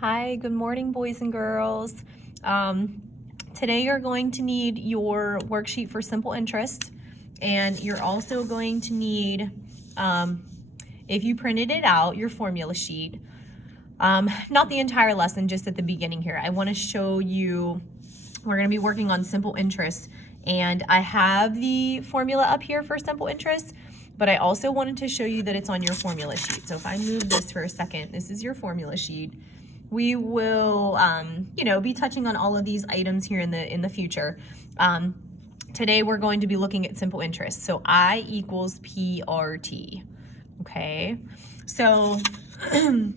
Hi, good morning, boys and girls. Today you're going to need your worksheet for simple interest, and you're also going to need, if you printed it out, your formula sheet. Not the entire lesson, just at the beginning here. I want to show you, we're going to be working on simple interest, and I have the formula up here for simple interest, but I also wanted to show you that it's on your formula sheet. So if I move this for a second, this is your formula sheet. We will, be touching on all of these items here in the future. Today we're going to be looking at simple interest. So I equals PRT. Okay. So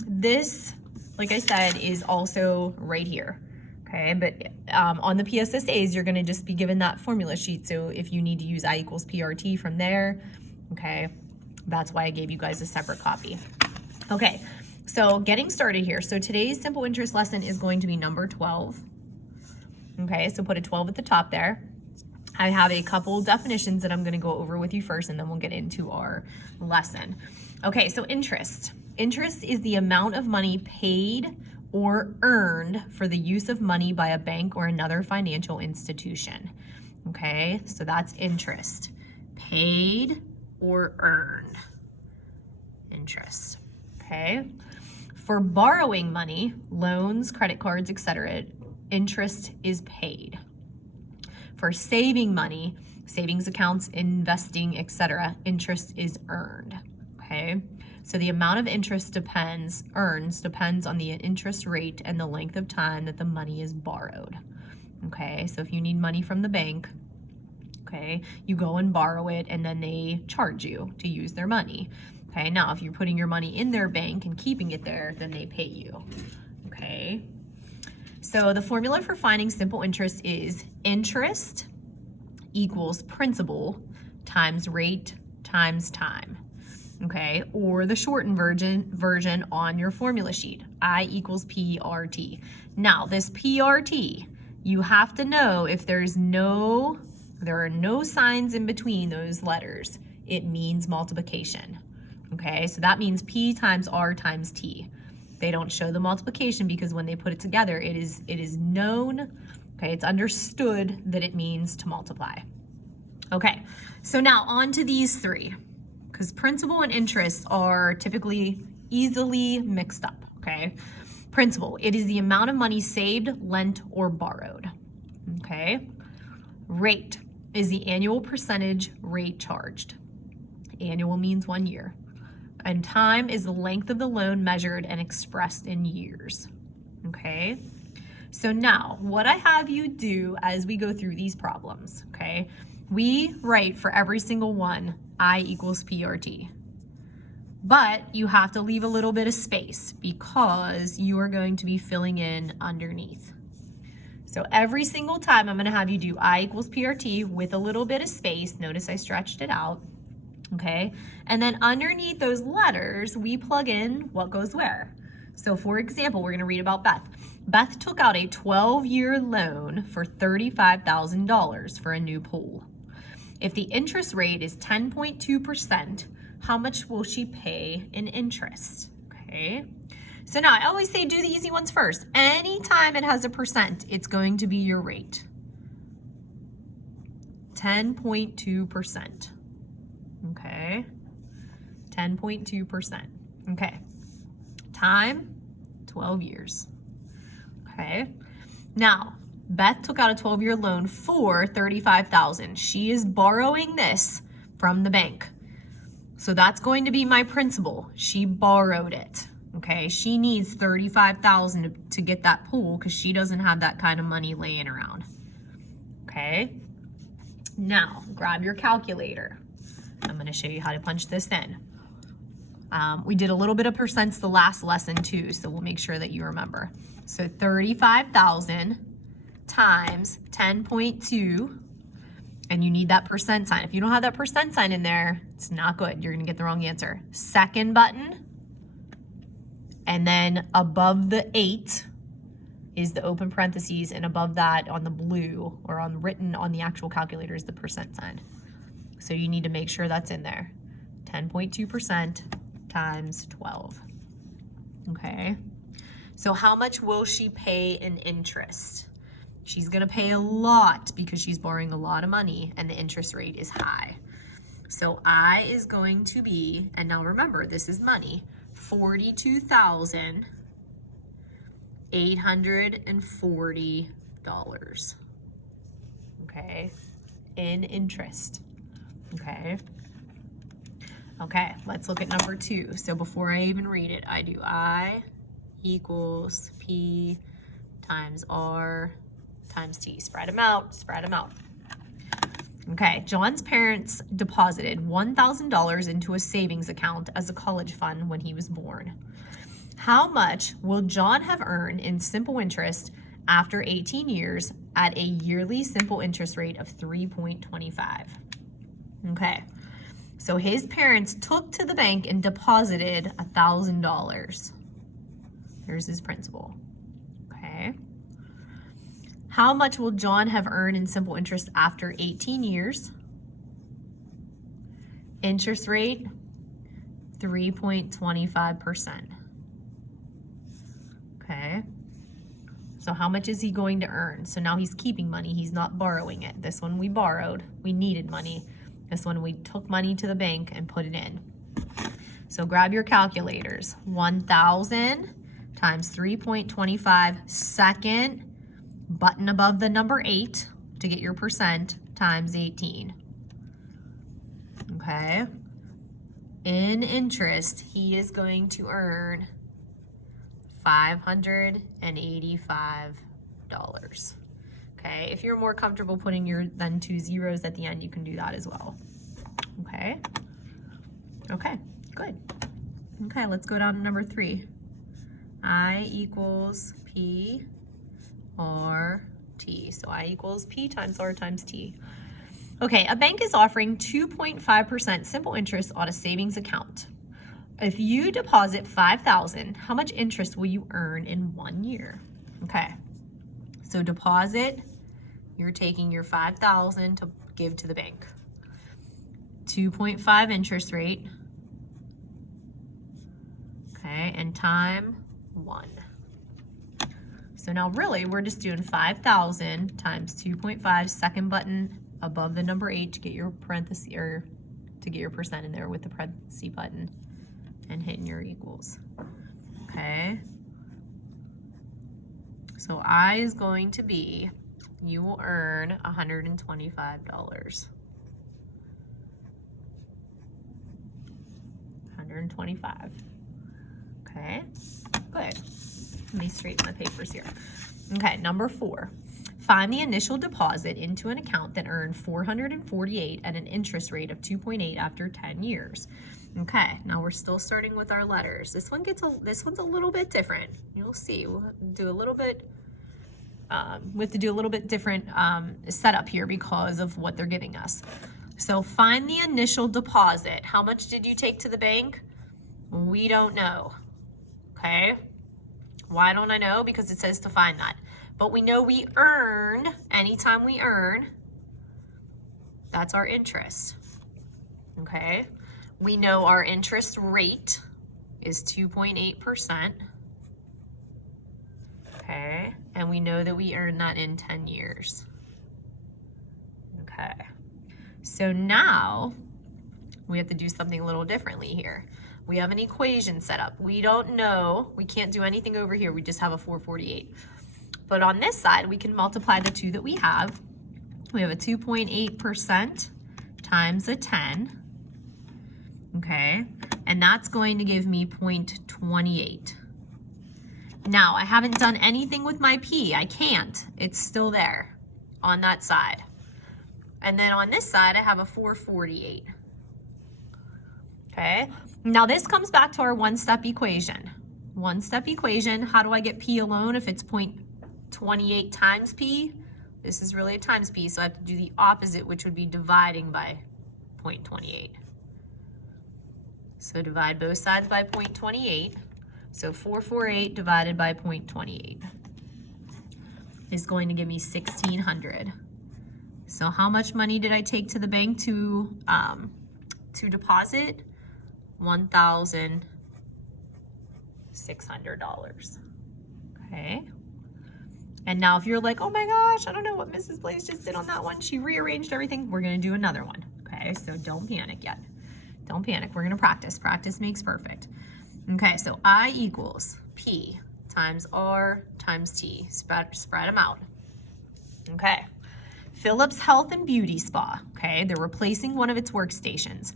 this, like I said, is also right here. Okay. But on the PSSAs, you're going to just be given that formula sheet. So if you need to use I equals PRT from there, okay, that's why I gave you guys a separate copy. Okay. So getting started here. So today's simple interest lesson is going to be number 12. Okay, so put a 12 at the top there. I have a couple definitions that I'm going to go over with you first, and then we'll get into our lesson. Okay, so interest. Interest is the amount of money paid or earned for the use of money by a bank or another financial institution. Okay, so that's interest. Paid or earned. Interest. Okay. For borrowing money, loans, credit cards, etc., interest is paid. For saving money, savings accounts, investing, etc., interest is earned. Okay? So the amount of interest depends on the interest rate and the length of time that the money is borrowed. Okay? So if you need money from the bank, okay, you go and borrow it, and then they charge you to use their money. Okay, now if you're putting your money in their bank and keeping it there, then they pay you. Okay, so the formula for finding simple interest is interest equals principal times rate times time. Okay, or the shortened version on your formula sheet, I equals PRT. Now this PRT, you have to know if there are no signs in between those letters, it means multiplication. Okay, so that means P times R times T. They don't show the multiplication because when they put it together, it is known, okay, it's understood that it means to multiply. Okay, so now on to these three, because principal and interest are typically easily mixed up, okay? Principal, it is the amount of money saved, lent, or borrowed, okay? Rate is the annual percentage rate charged. Annual means 1 year. And time is the length of the loan measured and expressed in years. Okay? So now, what I have you do as we go through these problems, okay? We write for every single one, I equals PRT. But you have to leave a little bit of space because you are going to be filling in underneath. So every single time I'm going to have you do I equals PRT with a little bit of space. Notice I stretched it out. Okay, and then underneath those letters, we plug in what goes where. So for example, we're gonna read about Beth. Beth took out a 12-year loan for $35,000 for a new pool. If the interest rate is 10.2%, how much will she pay in interest? Okay, so now I always say do the easy ones first. Anytime it has a percent, it's going to be your rate. 10.2%. Okay, 10.2%. Okay, time, 12 years. Okay, now Beth took out a 12-year loan for $35,000. She is borrowing this from the bank. So that's going to be my principal. She borrowed it. Okay, she needs $35,000 to get that pool because she doesn't have that kind of money laying around. Okay, now grab your calculator. I'm going to show you how to punch this in. We did a little bit of percents the last lesson too, so we'll make sure that you remember. So 35,000 times 10.2, and you need that percent sign. If you don't have that percent sign in there, it's not good. You're going to get the wrong answer. Second button, and then above the 8 is the open parentheses, and above that on the blue or on written on the actual calculator is the percent sign. So you need to make sure that's in there. 10.2% times 12. Okay. So how much will she pay in interest? She's gonna pay a lot because she's borrowing a lot of money and the interest rate is high. So I is going to be, and now remember, this is money, $42,840, okay, in interest, okay? Okay, let's look at number 2. So before I even read it, I do I equals P times R times T. Spread them out, spread them out. Okay, John's parents deposited $1,000 into a savings account as a college fund when he was born. How much will John have earned in simple interest after 18 years at a yearly simple interest rate of 3.25? Okay, so his parents took to the bank and deposited $1,000. Here's his principal. Okay. How much will John have earned in simple interest after 18 years? Interest rate, 3.25%. Okay. So how much is he going to earn? So now he's keeping money. He's not borrowing it. This one we borrowed. We needed money. This one we took money to the bank and put it in. So grab your calculators. 1,000 times 3.25 second button above the number 8 to get your percent times 18. Okay. In interest, he is going to earn $585. Okay. If you're more comfortable putting your then 2 zeros at the end, you can do that as well. Okay. Okay, good. Okay, let's go down to number 3. I equals P R T. So I equals P times R times T. Okay, a bank is offering 2.5% simple interest on a savings account. If you deposit $5,000, how much interest will you earn in 1 year? Okay, so deposit, you're taking your $5,000 to give to the bank. 2.5 interest rate. Okay, and time 1. So now really we're just doing 5,000 times 2.5, second button above the number 8 to get your parenthesis, or to get your percent in there with the parenthesis button, and hitting your equals. Okay. So I is going to be, you will earn $125. 125. Okay, good. Let me straighten my papers here. Okay, number 4. Find the initial deposit into an account that earned $448 at an interest rate of 2.8 after 10 years. Okay, now we're still starting with our letters. This one's a little bit different. You'll see. We'll do a little bit. We have to do a little bit different setup here because of what they're giving us. So find the initial deposit. How much did you take to the bank? We don't know. Okay. Why don't I know? Because it says to find that. But we know we earn, anytime we earn, that's our interest. Okay. We know our interest rate is 2.8%. Okay. And we know that we earn that in 10 years. Okay. So now we have to do something a little differently here. We have an equation set up. We don't know, we can't do anything over here. We just have a 448. But on this side, we can multiply the 2 that we have. We have a 2.8% times a 10. Okay, and that's going to give me 0.28. Now, I haven't done anything with my P. I can't. It's still there on that side. And then on this side, I have a 448. Okay, now this comes back to our one-step equation. One-step equation, how do I get P alone if it's 0.28 times P? This is really a times P, so I have to do the opposite, which would be dividing by 0.28. So divide both sides by 0.28. So 448 divided by 0.28 is going to give me 1,600. So how much money did I take to the bank to deposit? $1,600. Okay. And now if you're like, oh my gosh, I don't know what Mrs. Blaze just did on that one. She rearranged everything. We're gonna do another one. Okay, so don't panic yet. Don't panic, we're gonna practice. Practice makes perfect. Okay, so I equals P times R times T. Spread them out. Okay. Phillips Health and Beauty Spa. Okay, they're replacing one of its workstations.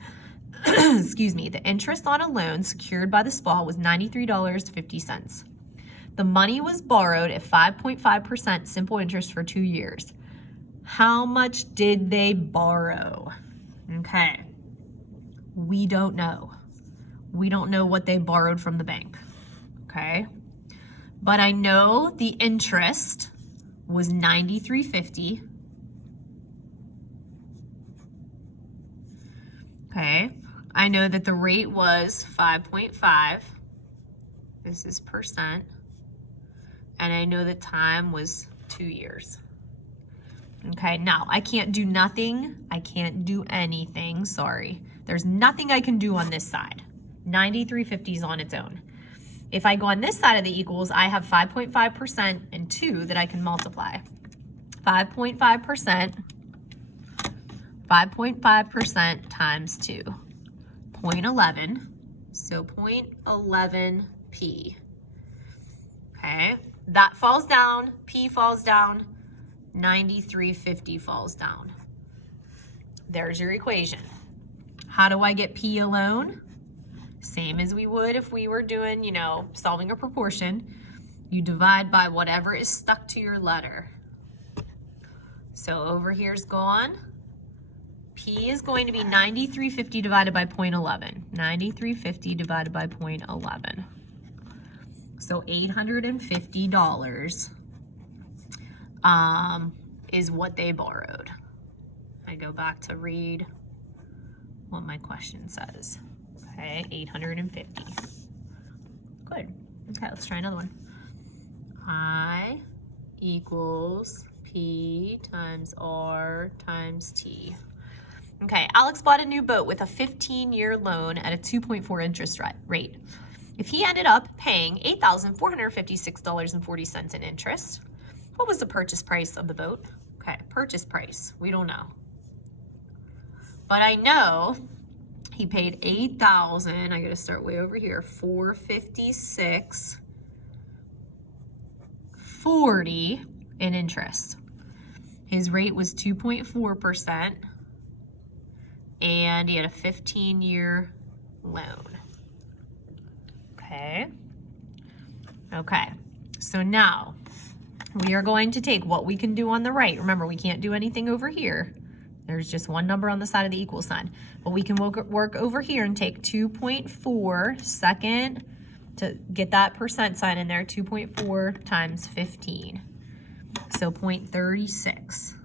Excuse me. The interest on a loan secured by the spa was $93.50. The money was borrowed at 5.5% simple interest for 2 years. How much did they borrow? Okay. We don't know. We don't know what they borrowed from the bank. Okay. But I know the interest was $93.50. Okay. I know that the rate was 5.5. This is percent. And I know the time was 2 years. Okay, now I can't do nothing. I can't do anything, sorry. There's nothing I can do on this side. 93.50 is on its own. If I go on this side of the equals, I have 5.5% and 2 that I can multiply. 5.5%, 5.5% times 2. 0.11, so 0.11 P. Okay, that falls down, P falls down, 93.50 falls down. There's your equation. How do I get P alone? Same as we would if we were doing, you know, solving a proportion. You divide by whatever is stuck to your letter. So over here's gone. P is going to be 93.50 divided by 0.11. 93.50 divided by 0.11. So $850 is what they borrowed. I go back to read what my question says. Okay, 850. Good. Okay, let's try another one. I equals P times R times T. Okay, Alex bought a new boat with a 15-year loan at a 2.4 interest rate. If he ended up paying $8,456.40 in interest, what was the purchase price of the boat? Okay, purchase price, we don't know. But I know he paid $8,000, I gotta start way over here, $456.40 in interest. His rate was 2.4%, and he had a 15-year loan. Okay. Okay, so now we are going to take what we can do on the right. Remember, we can't do anything over here. There's just one number on the side of the equal sign. But we can work over here and take 2.4 second to get that percent sign in there, 2.4 times 15. So 0.36.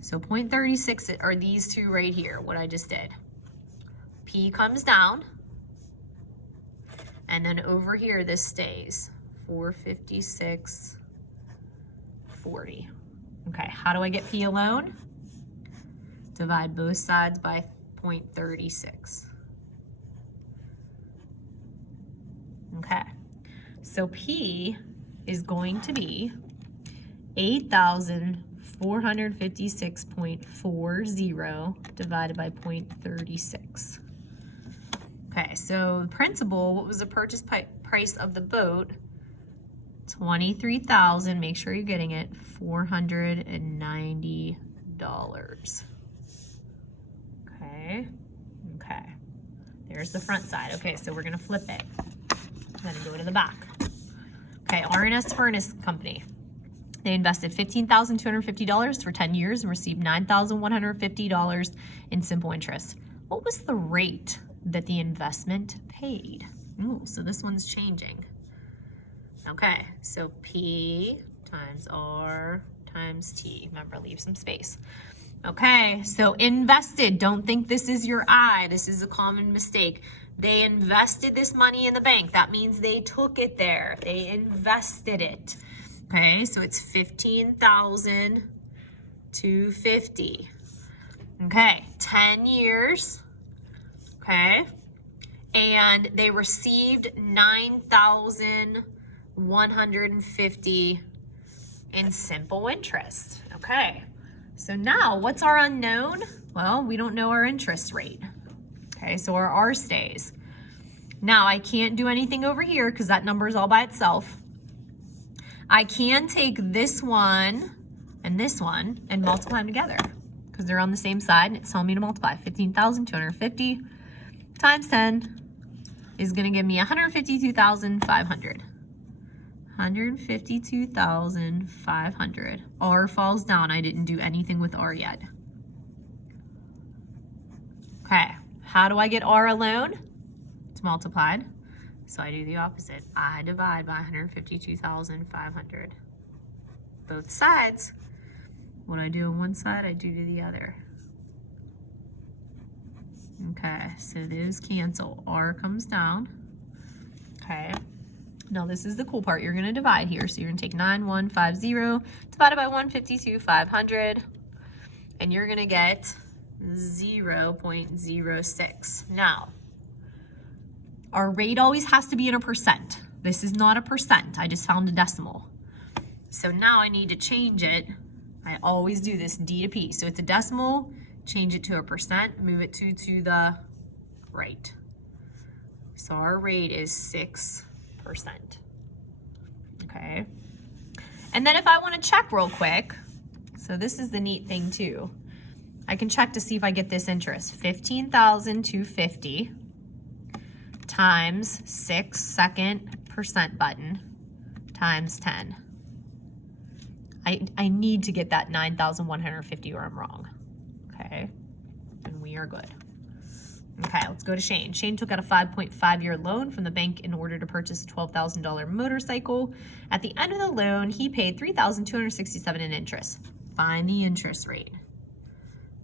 So 0.36 are these two right here, what I just did. P comes down, and then over here this stays, 456.40. Okay, how do I get P alone? Divide both sides by 0.36. Okay, so P is going to be 8,456.40 divided by 0.36. Okay, so principal, what was the purchase price of the boat? $23,000, make sure you're getting it, $490. Okay, okay. There's the front side. Okay, so we're gonna flip it. I'm gonna go to the back. Okay, R&S Furnace Company. They invested $15,250 for 10 years and received $9,150 in simple interest. What was the rate that the investment paid? Ooh, so this one's changing. Okay, so P times R times T. Remember, leave some space. Okay, so invested. Don't think this is your I. This is a common mistake. They invested this money in the bank. That means they took it there. They invested it. Okay, so it's $15,250. Okay, 10 years. Okay, and they received $9,150 150 in simple interest. Okay, so now what's our unknown? Well, we don't know our interest rate. Okay, so our R stays. Now I can't do anything over here because that number is all by itself. I can take this one and multiply them together because they're on the same side and it's telling me to multiply. 15,250 times 10 is going to give me 152,500. 152,500. R falls down. I didn't do anything with R yet. Okay, how do I get R alone? It's multiplied. So I do the opposite. I divide by 152,500. Both sides. What I do on one side, I do to the other. Okay, so those cancel. R comes down. Okay. Now this is the cool part. You're going to divide here. So you're going to take 9150 divided by 152,500. And you're going to get 0.06. Now, our rate always has to be in a percent. This is not a percent. I just found a decimal. So now I need to change it. I always do this D to P. So it's a decimal, change it to a percent, move it to the right. So our rate is 6%. Okay. And then if I want to check real quick, so this is the neat thing too. I can check to see if I get this interest. 15,250 times 6 second percent button times 10. I need to get that 9,150 or I'm wrong. Okay, and we are good. Okay, let's go to Shane. Shane took out a 5.5-year loan from the bank in order to purchase a $12,000 motorcycle. At the end of the loan, he paid $3,267 in interest. Find the interest rate.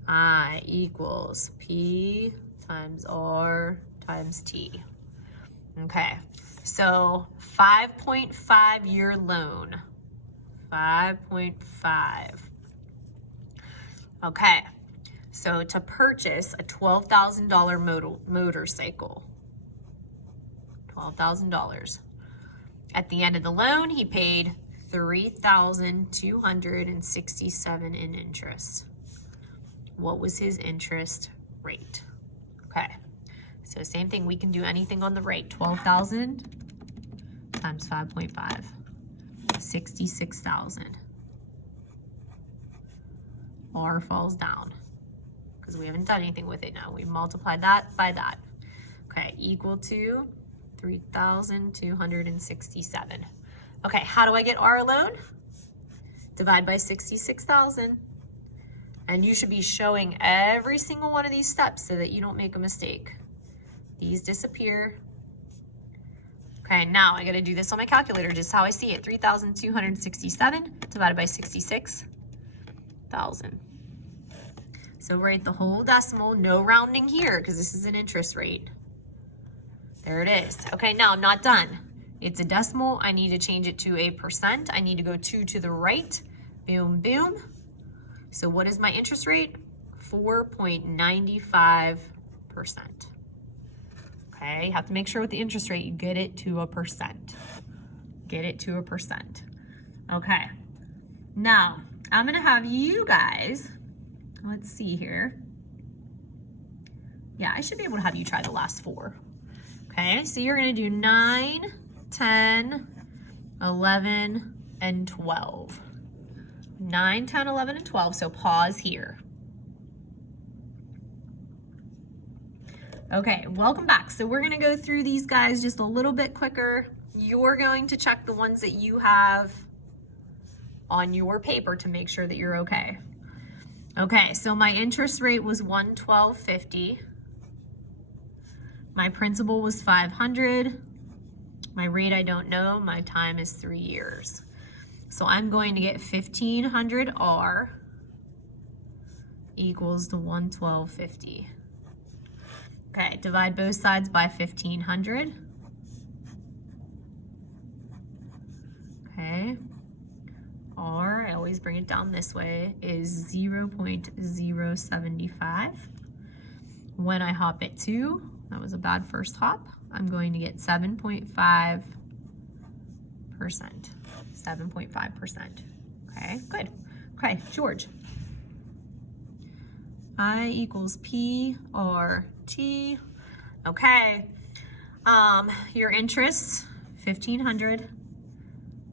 I equals P times R times T. Okay, so 5.5-year loan. 5.5. Okay, so to purchase a $12,000 motorcycle, $12,000. At the end of the loan, he paid $3,267 in interest. What was his interest rate? Okay, so same thing, we can do anything on the rate. 12,000 times 5.5, 66,000. R falls down because we haven't done anything with it now. We multiplied that by that. Okay, equal to 3,267. Okay, how do I get R alone? Divide by 66,000. And you should be showing every single one of these steps so that you don't make a mistake. These disappear. Okay, now I gotta do this on my calculator, just how I see it. 3,267 divided by 66,000. So write the whole decimal, no rounding here, because this is an interest rate. There it is. Okay, now I'm not done. It's a decimal, I need to change it to a percent. I need to go 2 to the right, boom, boom. So what is my interest rate? 4.95%. Okay, you have to make sure with the interest rate, you get it to a percent. Get it to a percent. Okay, now I'm gonna have you guys, let's see here. Yeah, I should be able to have you try the last 4. Okay, so you're gonna do 9, 10, 11, and 12. 9, 10, 11, and 12, so pause here. Okay, welcome back. So we're gonna go through these guys just a little bit quicker. You're going to check the ones that you have on your paper to make sure that you're okay. Okay, so my interest rate was $112.50. My principal was $500. My rate, I don't know. My time is 3 years. So I'm going to get 1,500 R equals to $112.50. Okay, divide both sides by 1,500. Okay, R, I always bring it down this way, is 0.075. When I hop it 2, that was a bad first hop, I'm going to get 7.5%. 7.5%. Okay, good. Okay, George. I equals PRT. Okay. Your interest, $1,500.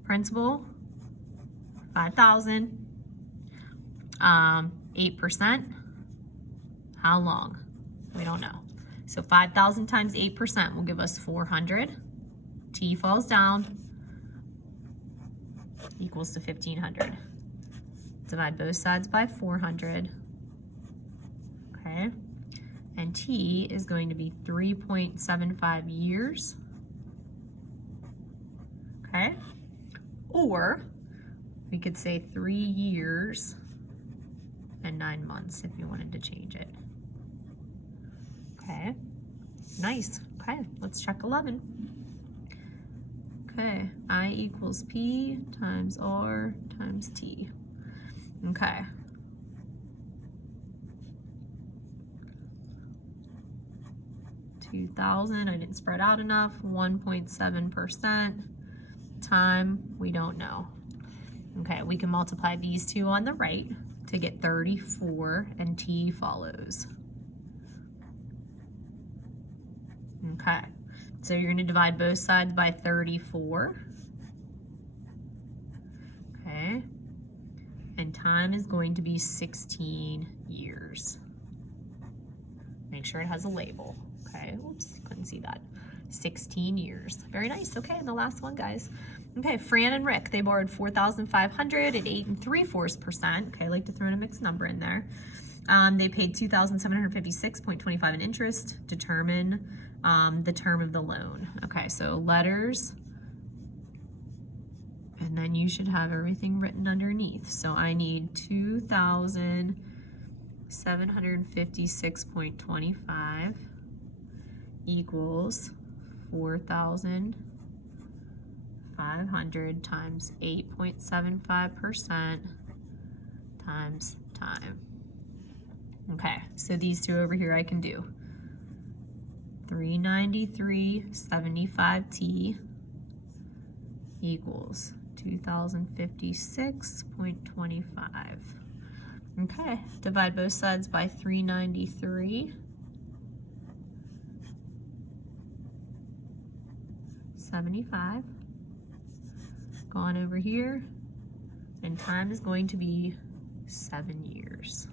Principal, $5,000. 8%. How long? We don't know. So 5,000 times 8% will give us 400. T falls down, equals to 1,500. Divide both sides by 400. Okay. And T is going to be 3.75 years. Okay. Or we could say 3 years and 9 months if you wanted to change it. Okay. Nice. Okay. Let's check 11. Okay. I equals P times R times T. Okay. $2,000, I didn't spread out enough, 1.7%. Time, we don't know. Okay, we can multiply these two on the right to get 34, and T follows. Okay, so you're going to divide both sides by 34. Okay, and time is going to be 16 years. Make sure it has a label. Okay, oops, couldn't see that. 16 years. Very nice. Okay, and the last one, guys. Okay, Fran and Rick, they borrowed $4,500 at 8 3/4%. Okay, I like to throw in a mixed number in there. They paid $2,756.25 in interest. Determine the term of the loan. Okay, so letters, and then you should have everything written underneath. So I need $2,756.25 equals 4,500 times 8.75% times time. Okay, so these two over here I can do. 393.75T equals 2,056.25. Okay, divide both sides by 393. 75. Go on over here, and time is going to be 7 years.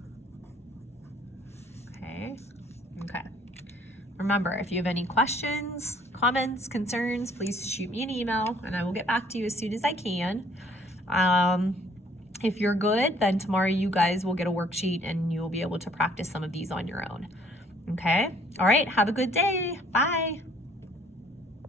Okay. Okay. Remember, if you have any questions, comments, concerns, please shoot me an email and I will get back to you as soon as I can. If you're good, then tomorrow you guys will get a worksheet and you'll be able to practice some of these on your own. Okay? All right. Have a good day. Bye.